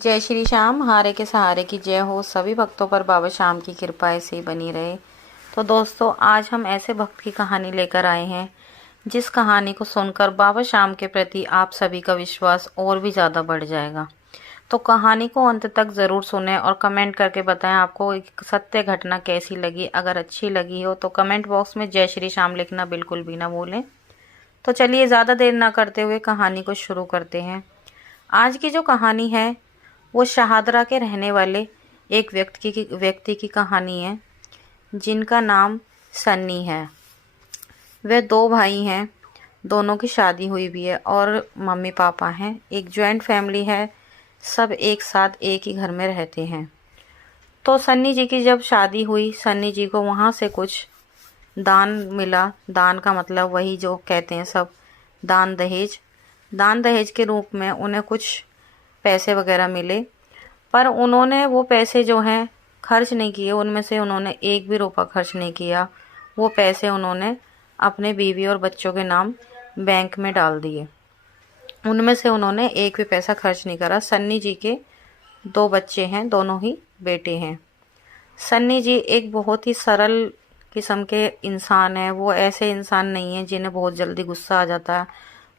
जय श्री श्याम। हारे के सहारे की जय हो। सभी भक्तों पर बाबा श्याम की कृपा ऐसे ही बनी रहे। तो दोस्तों, आज हम ऐसे भक्त की कहानी लेकर आए हैं जिस कहानी को सुनकर बाबा श्याम के प्रति आप सभी का विश्वास और भी ज़्यादा बढ़ जाएगा। तो कहानी को अंत तक ज़रूर सुनें और कमेंट करके बताएं आपको एक सत्य घटना कैसी लगी। अगर अच्छी लगी हो तो कमेंट बॉक्स में जय श्री श्याम लिखना बिल्कुल भी ना भूलें। तो चलिए ज़्यादा देर ना करते हुए कहानी को शुरू करते हैं। आज की जो कहानी है वो शाहदरा के रहने वाले एक व्यक्ति की कहानी है जिनका नाम सन्नी है। वे दो भाई हैं, दोनों की शादी हुई भी है और मम्मी पापा हैं। एक जॉइंट फैमिली है, सब एक साथ एक ही घर में रहते हैं। तो सन्नी जी की जब शादी हुई, सन्नी जी को वहाँ से कुछ दान मिला। दान का मतलब वही जो कहते हैं सब दान दहेज। दान दहेज के रूप में उन्हें कुछ पैसे वगैरह मिले, पर उन्होंने वो पैसे जो हैं खर्च नहीं किए। उनमें से उन्होंने एक भी रुपया खर्च नहीं किया। वो पैसे उन्होंने अपने बीवी और बच्चों के नाम बैंक में डाल दिए। उनमें से उन्होंने एक भी पैसा खर्च नहीं करा। सन्नी जी के दो बच्चे हैं, दोनों ही बेटे हैं। सन्नी जी एक बहुत ही सरल किस्म के इंसान है। वो ऐसे इंसान नहीं है जिन्हें बहुत जल्दी गुस्सा आ जाता है।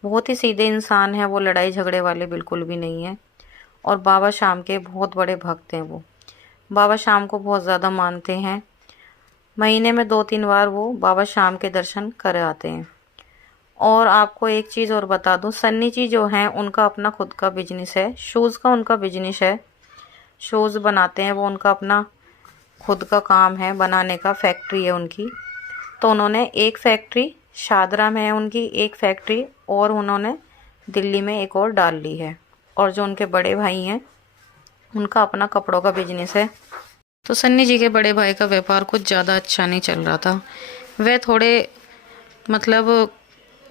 बहुत ही सीधे इंसान है वो, लड़ाई झगड़े वाले बिल्कुल भी नहीं है। और बाबा श्याम के बहुत बड़े भक्त हैं। वो बाबा श्याम को बहुत ज़्यादा मानते हैं। महीने में 2-3 बार वो बाबा श्याम के दर्शन कर आते हैं। और आपको एक चीज़ और बता दूं, सन्नी जी जो हैं उनका अपना खुद का बिजनेस है। शूज़ का उनका बिजनेस है, शूज़ बनाते हैं वो। उनका अपना खुद का काम है बनाने का, फैक्ट्री है उनकी। तो उन्होंने एक फैक्ट्री शादरा में है उनकी, एक फैक्ट्री और उन्होंने दिल्ली में एक और डाल ली है। और जो उनके बड़े भाई हैं उनका अपना कपड़ों का बिजनेस है। तो सन्नी जी के बड़े भाई का व्यापार कुछ ज़्यादा अच्छा नहीं चल रहा था। वे थोड़े मतलब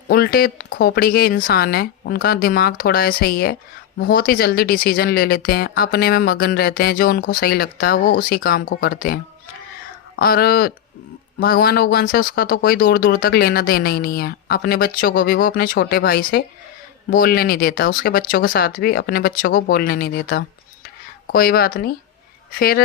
उल्टे खोपड़ी के इंसान हैं। उनका दिमाग थोड़ा ऐसा ही है, बहुत ही जल्दी डिसीजन ले लेते हैं, अपने में मगन रहते हैं। जो उनको सही लगता है वो उसी काम को करते हैं। और भगवान से उसका तो कोई दूर दूर तक लेना देना ही नहीं है। अपने बच्चों को भी वो अपने छोटे भाई से बोलने नहीं देता, उसके बच्चों के साथ भी अपने बच्चों को बोलने नहीं देता। कोई बात नहीं। फिर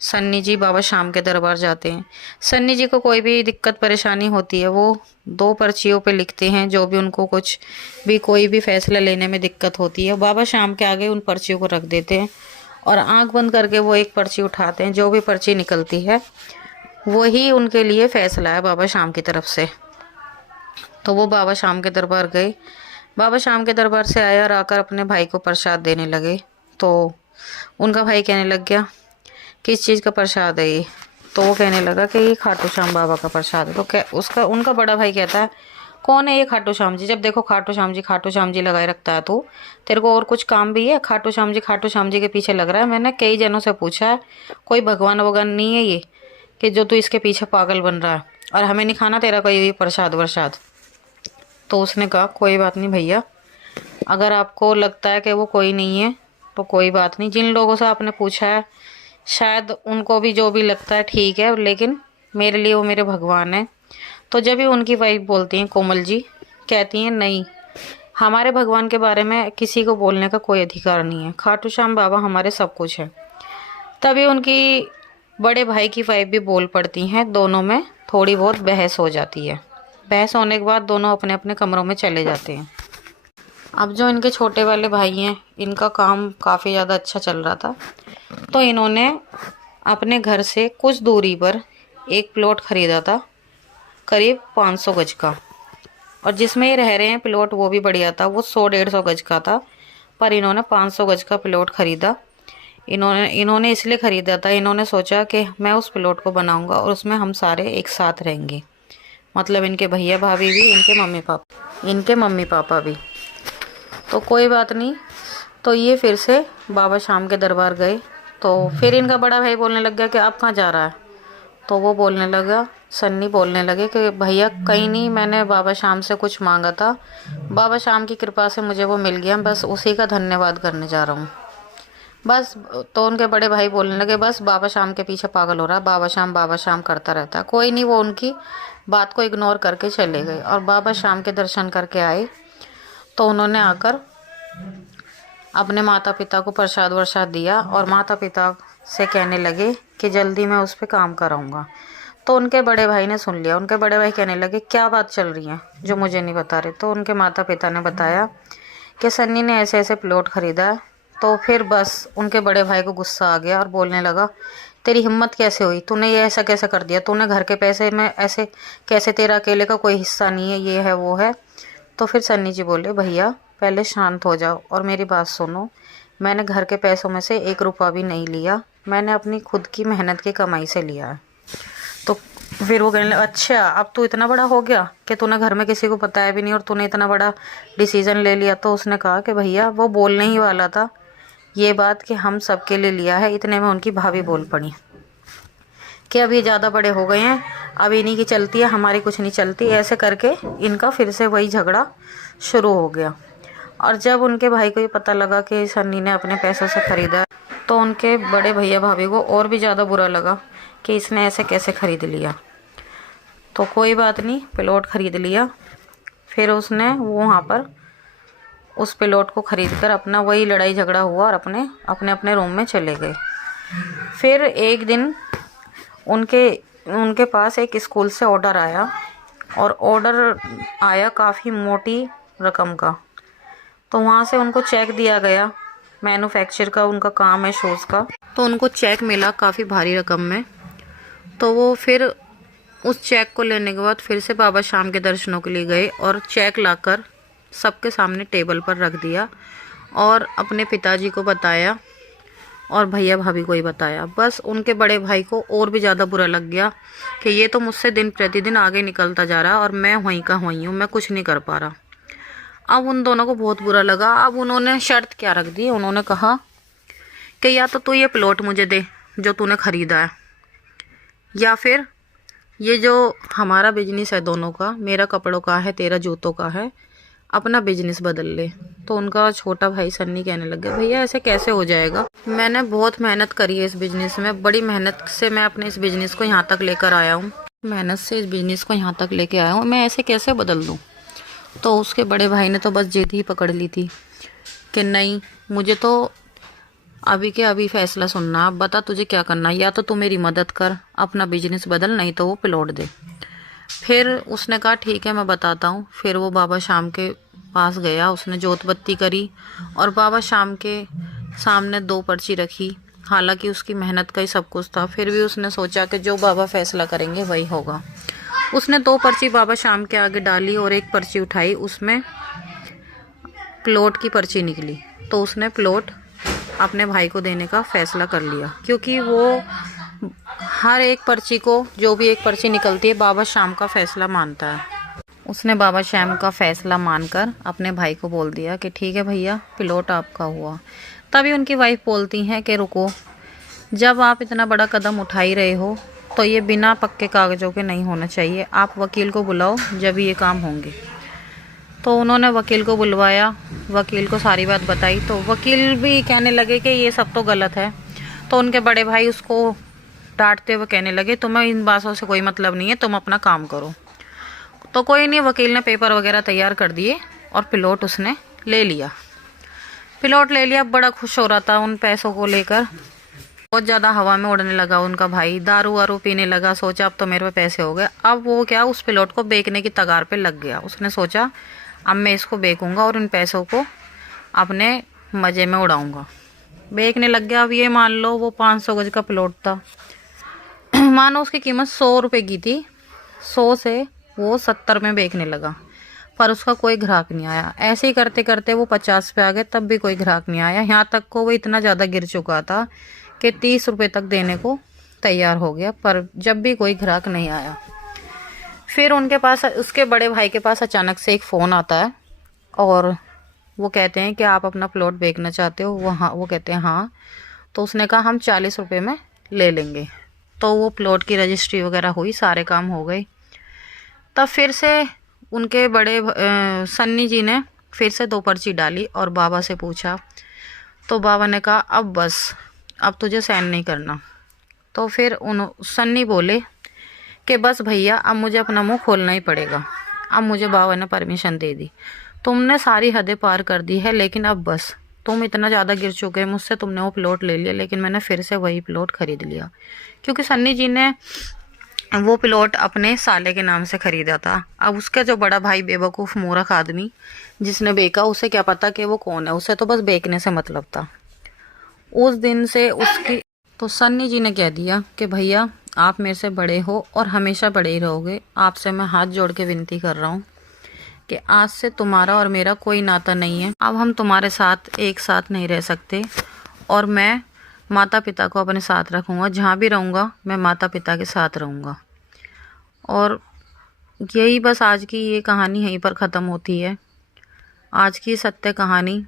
सन्नी जी बाबा श्याम के दरबार जाते हैं। सन्नी जी को कोई भी दिक्कत परेशानी होती है वो 2 पर्चियों पे लिखते हैं। जो भी उनको कुछ भी कोई भी फैसला लेने में दिक्कत होती है बाबा श्याम के आगे उन पर्चियों को रख देते हैं और आंख बंद करके वो एक पर्ची उठाते हैं। जो भी पर्ची निकलती है वही उनके लिए फैसला है बाबा श्याम की तरफ से। तो वो बाबा श्याम के दरबार गए। बाबा श्याम के दरबार से आया और आकर अपने भाई को प्रसाद देने लगे। तो उनका भाई कहने लग गया, किस चीज़ का प्रसाद है ये? तो वो कहने लगा कि ये खाटू श्याम बाबा का प्रसाद है। तो क्या उनका बड़ा भाई कहता है, कौन है ये खाटू श्याम जी? जब देखो खाटू श्याम जी लगाए रखता है तू। तेरे को और कुछ काम भी है? खाटू श्याम जी के पीछे लग रहा है। मैंने कई जनों से पूछा है, कोई भगवान वगवान नहीं है ये कि जो तू इसके पीछे पागल बन रहा है, और हमें नहीं खाना तेरा कोई भी प्रसाद वरसाद। तो उसने कहा, कोई बात नहीं भैया, अगर आपको लगता है कि वो कोई नहीं है तो कोई बात नहीं। जिन लोगों से आपने पूछा है शायद उनको भी जो भी लगता है ठीक है, लेकिन मेरे लिए वो मेरे भगवान है। तो जब भी उनकी वाइफ बोलती हैं, कोमल जी कहती हैं, नहीं, हमारे भगवान के बारे में किसी को बोलने का कोई अधिकार नहीं है। खाटू श्याम बाबा हमारे सब कुछ है। तभी उनकी बड़े भाई की वाइफ भी बोल पड़ती हैं। दोनों में थोड़ी बहुत बहस हो जाती है। बहस होने के बाद दोनों अपने अपने कमरों में चले जाते हैं। अब जो इनके छोटे वाले भाई हैं, इनका काम काफ़ी ज़्यादा अच्छा चल रहा था। तो इन्होंने अपने घर से कुछ दूरी पर एक प्लॉट ख़रीदा था, करीब 500 गज का। और जिसमें ये रह रहे हैं प्लॉट वो भी बढ़िया था, वो 100-150 गज का था। पर इन्होंने 500 गज का प्लॉट ख़रीदा। इन्होंने इसलिए ख़रीदा था, इन्होंने सोचा कि मैं उस प्लॉट को बनाऊंगा और उसमें हम सारे एक साथ रहेंगे। मतलब इनके भैया भाभी भी, इनके मम्मी पापा भी। तो कोई बात नहीं। तो ये फिर से बाबा श्याम के दरबार गए। तो फिर इनका बड़ा भाई बोलने लग गया कि आप कहाँ जा रहा है? तो वो बोलने लगा, सन्नी बोलने लगे कि भैया कहीं नहीं, मैंने बाबा श्याम से कुछ मांगा था, बाबा श्याम की कृपा से मुझे वो मिल गया, बस उसी का धन्यवाद करने जा रहा हूँ बस। तो उनके बड़े भाई बोलने लगे, बस बाबा श्याम के पीछे पागल हो रहा है, बाबा श्याम करता रहता है। कोई नहीं, वो उनकी बात को इग्नोर करके चले गए और बाबा श्याम के दर्शन करके आए। तो उन्होंने आकर अपने माता पिता को प्रसाद वर्साद दिया और माता पिता से कहने लगे कि जल्दी मैं उस पर काम कराऊंगा। तो उनके बड़े भाई ने सुन लिया। उनके बड़े भाई कहने लगे क्या बात चल रही है जो मुझे नहीं बता रहे। तो उनके माता पिता ने बताया कि सन्नी ने ऐसे ऐसे प्लॉट खरीदा है। तो फिर बस उनके बड़े भाई को गुस्सा आ गया और बोलने लगा तेरी हिम्मत कैसे हुई, तूने ये ऐसा कैसे कर दिया, तूने घर के पैसे में ऐसे कैसे, तेरा अकेले का कोई हिस्सा नहीं है, ये है वो है। तो फिर सन्नी जी बोले भैया पहले शांत हो जाओ और मेरी बात सुनो। मैंने घर के पैसों में से 1 रुपया भी नहीं लिया, मैंने अपनी खुद की मेहनत की कमाई से लिया है। तो फिर वो कहने लगा अच्छा अब तू इतना बड़ा हो गया कि तूने घर में किसी को बताया भी नहीं और तूने इतना बड़ा डिसीजन ले लिया। तो उसने कहा कि भैया वो बोलने ही वाला था ये बात कि हम सबके लिए लिया है। इतने में उनकी भाभी बोल पड़ी कि अब ये ज़्यादा बड़े हो गए हैं, अब इन्हीं की चलती है, हमारी कुछ नहीं चलती। ऐसे करके इनका फिर से वही झगड़ा शुरू हो गया। और जब उनके भाई को ये पता लगा कि सन्नी ने अपने पैसों से ख़रीदा तो उनके बड़े भैया भाभी को और भी ज़्यादा बुरा लगा कि इसने ऐसे कैसे ख़रीद लिया। तो कोई बात नहीं, प्लॉट ख़रीद लिया। फिर उसने वो वहाँ पर उस प्लॉट को ख़रीद कर अपना वही लड़ाई झगड़ा हुआ और अपने अपने रूम में चले गए। फिर एक दिन उनके पास एक स्कूल से ऑर्डर आया और ऑर्डर आया काफ़ी मोटी रकम का। तो वहाँ से उनको चेक दिया गया, मैन्युफैक्चर का उनका काम है शूज़ का। तो उनको चेक मिला काफ़ी भारी रकम में। तो वो फिर उस चेक को लेने के बाद फिर से बाबा शाम के दर्शनों के लिए गए और चेक लाकर सबके सामने टेबल पर रख दिया और अपने पिताजी को बताया और भैया भाभी को ही बताया। बस उनके बड़े भाई को और भी ज़्यादा बुरा लग गया कि ये तो मुझसे दिन प्रतिदिन आगे निकलता जा रहा है और मैं वहीं का वहीं हूँ, मैं कुछ नहीं कर पा रहा। अब उन दोनों को बहुत बुरा लगा। अब उन्होंने शर्त क्या रख दी, उन्होंने कहा कि या तो तू ये प्लॉट मुझे दे जो तूने ख़रीदा है, या फिर ये जो हमारा बिजनेस है दोनों का, मेरा कपड़ों का है तेरा जूतों का है, अपना बिजनेस बदल ले। तो उनका छोटा भाई सन्नी कहने लग गया भैया ऐसे कैसे हो जाएगा, मैंने बहुत मेहनत करी है इस बिज़नेस में, बड़ी मेहनत से मैं अपने इस बिज़नेस को यहाँ तक लेकर आया हूँ, मेहनत से इस बिज़नेस को यहाँ तक लेके आया हूँ, मैं ऐसे कैसे बदल दूँ। तो उसके बड़े भाई ने तो बस जिद ही पकड़ ली थी कि नहीं, मुझे तो अभी के अभी फैसला सुनना, अब बता तुझे क्या करना, या तो तू मेरी मदद कर अपना बिजनेस बदल, नहीं तो वो प्लॉट दे। फिर उसने कहा ठीक है मैं बताता हूँ। फिर वो बाबा शाम के पास गया, उसने जोत बत्ती करी और बाबा शाम के सामने 2 पर्ची रखी। हालांकि उसकी मेहनत का ही सब कुछ था, फिर भी उसने सोचा कि जो बाबा फैसला करेंगे वही होगा। उसने 2 पर्ची बाबा शाम के आगे डाली और एक पर्ची उठाई, उसमें प्लॉट की पर्ची निकली। तो उसने प्लॉट अपने भाई को देने का फैसला कर लिया, क्योंकि वो हर एक पर्ची को, जो भी एक पर्ची निकलती है, बाबा शाम का फैसला मानता है। उसने बाबा शाम का फैसला मानकर अपने भाई को बोल दिया कि ठीक है भैया प्लॉट आपका हुआ। तभी उनकी वाइफ बोलती हैं कि रुको, जब आप इतना बड़ा कदम उठा ही रहे हो तो ये बिना पक्के कागज़ों के नहीं होना चाहिए, आप वकील को बुलाओ जब ये काम होंगे। तो उन्होंने वकील को बुलवाया, वकील को सारी बात बताई। तो वकील भी कहने लगे कि ये सब तो गलत है। तो उनके बड़े भाई उसको डांटते हुए कहने लगे तुम्हें इन बातों से कोई मतलब नहीं है, तुम अपना काम करो। तो कोई नहीं, वकील ने पेपर वगैरह तैयार कर दिए और प्लॉट उसने ले लिया। प्लॉट ले लिया, बड़ा खुश हो रहा था उन पैसों को लेकर, बहुत ज़्यादा हवा में उड़ने लगा उनका भाई, दारू वारू पीने लगा, सोचा अब तो मेरे पे पैसे हो गए। अब वो क्या, उस प्लॉट को बेचने की तगार पे लग गया। उसने सोचा अब मैं इसको बेचूंगा और इन पैसों को अपने मज़े में उड़ाऊंगा। बेचने लग गया। अब ये मान लो वो 500 गज का प्लॉट था, मानो उसकी कीमत 100 रुपये की थी, 100 से वो 70 में बेचने लगा, पर उसका कोई ग्राहक नहीं आया। ऐसे ही करते करते वो 50 पे आ गए, तब भी कोई ग्राहक नहीं आया। यहाँ तक को वो इतना ज़्यादा गिर चुका था कि 30 रुपये तक देने को तैयार हो गया, पर जब भी कोई ग्राहक नहीं आया। फिर उनके पास, उसके बड़े भाई के पास अचानक से एक फ़ोन आता है और वो कहते हैं कि आप अपना प्लॉट बेचना चाहते हो। वो कहते हैं हाँ। तो उसने कहा हम 40 रुपये में ले लेंगे। तो वो प्लॉट की रजिस्ट्री वगैरह हुई, सारे काम हो गए। तब फिर से उनके बड़े सन्नी जी ने फिर से 2 पर्ची डाली और बाबा से पूछा। तो बाबा ने कहा अब बस, अब तुझे साइन नहीं करना। तो फिर सन्नी बोले कि बस भैया अब मुझे अपना मुंह खोलना ही पड़ेगा, अब मुझे बाबा ने परमिशन दे दी, तुमने सारी हदें पार कर दी है, लेकिन अब बस तुम इतना ज़्यादा गिर चुके मुझसे, तुमने वो प्लॉट ले लिया, लेकिन मैंने फिर से वही प्लॉट खरीद लिया, क्योंकि सन्नी जी ने वो प्लॉट अपने साले के नाम से खरीदा था। अब उसका जो बड़ा भाई बेवकूफ़ मूर्ख आदमी जिसने बेचा, उसे क्या पता कि वो कौन है, उसे तो बस बेचने से मतलब था। उस दिन से उसकी तो सन्नी जी ने कह दिया कि भैया आप मेरे से बड़े हो और हमेशा बड़े ही रहोगे, आपसे मैं हाथ जोड़ के विनती कर रहा हूँ कि आज से तुम्हारा और मेरा कोई नाता नहीं है। अब हम तुम्हारे साथ एक साथ नहीं रह सकते, और मैं माता पिता को अपने साथ रखूँगा, जहाँ भी रहूँगा मैं माता पिता के साथ रहूँगा। और यही बस आज की ये कहानी यहीं पर ख़त्म होती है। आज की सत्य कहानी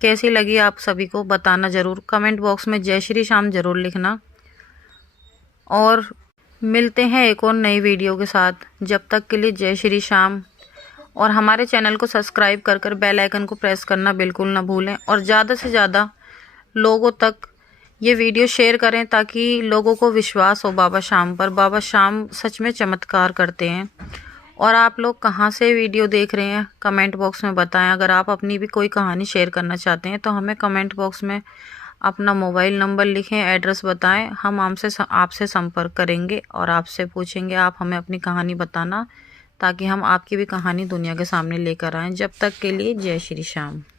कैसी लगी आप सभी को बताना ज़रूर, कमेंट बॉक्स में जय श्री श्याम ज़रूर लिखना। और मिलते हैं एक और नई वीडियो के साथ, जब तक के लिए जय श्री श्याम। और हमारे चैनल को सब्सक्राइब कर बेल आइकन को प्रेस करना बिल्कुल ना भूलें, और ज़्यादा से ज़्यादा लोगों तक ये वीडियो शेयर करें ताकि लोगों को विश्वास हो बाबा श्याम पर। बाबा श्याम सच में चमत्कार करते हैं। और आप लोग कहाँ से वीडियो देख रहे हैं कमेंट बॉक्स में बताएं। अगर आप अपनी भी कोई कहानी शेयर करना चाहते हैं तो हमें कमेंट बॉक्स में अपना मोबाइल नंबर लिखें, एड्रेस बताएं, हम आपसे संपर्क करेंगे और आपसे पूछेंगे आप हमें अपनी कहानी बताना, ताकि हम आपकी भी कहानी दुनिया के सामने लेकर आएँ। जब तक के लिए जय श्री श्याम।